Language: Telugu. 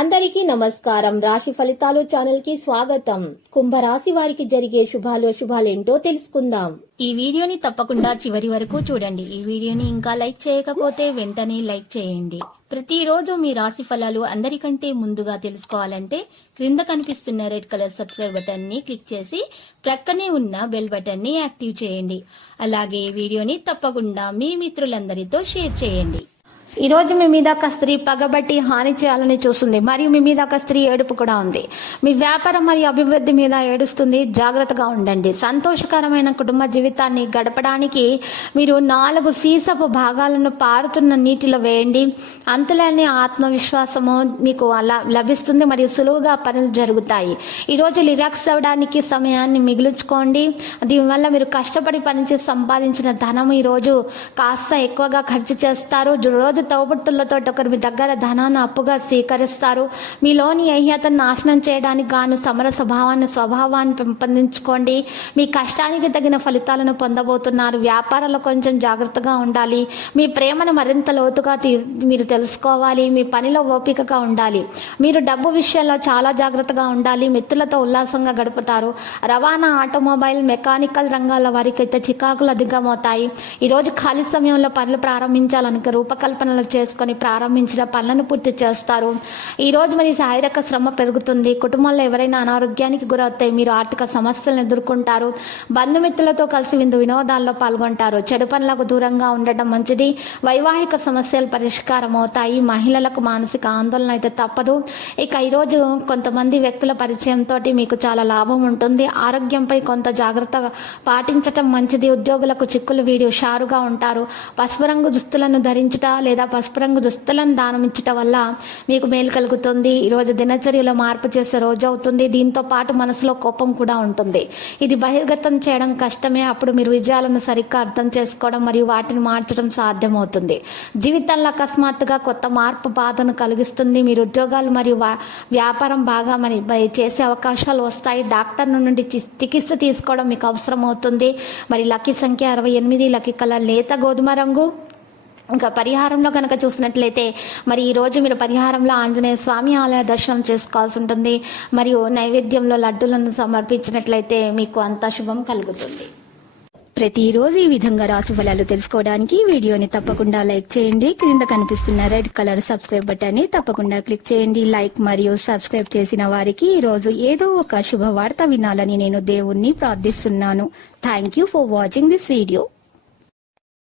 అందరికీ నమస్కారం. రాశి ఫలితాలు ఛానల్ కి స్వాగతం. కుంభరాశి వారికి జరిగే శుభాలేంటో తెలుసుకుందాం. ఈ వీడియోని తప్పకుండా చివరి వరకు చూడండి. ఈ వీడియోని ఇంకా లైక్ చేయకపోతే వెంటనే లైక్ చేయండి. ప్రతిరోజు మీ రాశి ఫలాలు అందరికంటే ముందుగా తెలుసుకోవాలంటే క్రింద కనిపిస్తున్న రెడ్ కలర్ సబ్స్క్రైబ్ బటన్ ని క్లిక్ చేసి ప్రక్కనే ఉన్న బెల్ బటన్ ని యాక్టివ్ చేయండి. అలాగే ఈ వీడియోని తప్పకుండా మీ మిత్రులందరితో షేర్ చేయండి. ఈ రోజు మీ మీద ఒక స్త్రీ పగబట్టి హాని చేయాలని చూస్తుంది, మరియు మీ మీద ఒక స్త్రీ ఏడుపు కూడా ఉంది. మీ వ్యాపారం మరియు అభివృద్ధి మీద ఏడుస్తుంది. జాగ్రత్తగా ఉండండి. సంతోషకరమైన కుటుంబ జీవితాన్ని గడపడానికి మీరు 4 సీసపు భాగాలను పారుతున్న నీటిలో వేయండి. అంతులేని ఆత్మవిశ్వాసము మీకు అలా లభిస్తుంది మరియు సులువుగా పనులు జరుగుతాయి. ఈరోజు రిలాక్స్ అవ్వడానికి సమయాన్ని మిగుల్చుకోండి. దీనివల్ల మీరు కష్టపడి పనిచేసి సంపాదించిన ధనం ఈరోజు కాస్త ఎక్కువగా ఖర్చు చేస్తారు. రోజు తోబుట్టులతో ఒకరు మీ దగ్గర ధనాన్ని అప్పుగా స్వీకరిస్తారు. మీలోని అయ్యతను నాశనం చేయడానికి గాను సమర స్వభావాన్ని పెంపొందించుకోండి. మీ కష్టానికి తగిన ఫలితాలను పొందబోతున్నారు. వ్యాపారాల్లో కొంచెం జాగ్రత్తగా ఉండాలి. మీ ప్రేమను మరింత లోతుగా మీరు తెలుసుకోవాలి. మీ పనిలో ఓపికగా ఉండాలి. మీరు డబ్బు విషయంలో చాలా జాగ్రత్తగా ఉండాలి. మిత్రులతో ఉల్లాసంగా గడుపుతారు. రవాణా, ఆటోమొబైల్, మెకానికల్ రంగాల వారికి అయితే చికాకులు అధికమవుతాయి. ఈరోజు ఖాళీ సమయంలో పనులు ప్రారంభించాలనుక రూపకల్పన చేసుకొని ప్రారంభించిన పనులను పూర్తి చేస్తారు. ఈ రోజు మరి శారీరక శ్రమ పెరుగుతుంది. కుటుంబంలో ఎవరైనా అనారోగ్యానికి గురవుతాయి. మీరు ఆర్థిక సమస్యలను ఎదుర్కొంటారు. బంధుమిత్రులతో కలిసి వినోదాల్లో పాల్గొంటారు. చెడు పనులకు దూరంగా ఉండడం మంచిది. వైవాహిక సమస్యలు పరిష్కారం అవుతాయి. మహిళలకు మానసిక ఆందోళన అయితే తప్పదు. ఇక ఈరోజు కొంతమంది వ్యక్తుల పరిచయంతో మీకు చాలా లాభం ఉంటుంది. ఆరోగ్యంపై కొంత జాగ్రత్త పాటించటం మంచిది. ఉద్యోగులకు చిక్కులు వీడి హుషారుగా ఉంటారు. పసుపు రంగు దుస్తులను ధరించుట లేదా పసుపు రంగు దుస్తులను దానం ఇచ్చటం వల్ల మీకు మేలు కలుగుతుంది. ఈరోజు దినచర్యలో మార్పు చేసే రోజు అవుతుంది. దీంతో పాటు మనసులో కోపం కూడా ఉంటుంది. ఇది బహిర్గతం చేయడం కష్టమే. అప్పుడు మీరు విజయాలను సరిగ్గా అర్థం చేసుకోవడం మరియు వాటిని మార్చడం సాధ్యమవుతుంది. జీవితంలో అకస్మాత్తుగా కొత్త మార్పు బాధను కలిగిస్తుంది. మీరు ఉద్యోగాలు మరియు వ్యాపారం బాగా చేసే అవకాశాలు వస్తాయి. డాక్టర్ నుండి చికిత్స తీసుకోవడం మీకు అవసరం అవుతుంది. మరి లక్కీ సంఖ్య 68, లక్కీ కలర్ లేత గోధుమ రంగు. ఇంకా పరిహారంలో కనుక చూసినట్లయితే మరి ఈరోజు మీరు పరిహారంలో ఆంజనేయ స్వామి ఆలయ దర్శనం చేసుకోవాల్సి ఉంటుంది. మరియు నైవేద్యంలో లడ్డులను సమర్పించినట్లయితే మీకు అంత శుభం కలుగుతుంది. ప్రతిరోజు ఈ విధంగా రాశి ఫలాలు తెలుసుకోవడానికి వీడియోని తప్పకుండా లైక్ చేయండి. క్రింద కనిపిస్తున్న రెడ్ కలర్ సబ్స్క్రైబ్ బటన్ ని తప్పకుండా క్లిక్ చేయండి. లైక్ మరియు సబ్స్క్రైబ్ చేసిన వారికి ఈ రోజు ఏదో ఒక శుభవార్త వినాలని నేను దేవుణ్ణి ప్రార్థిస్తున్నాను. Thank you for watching this video.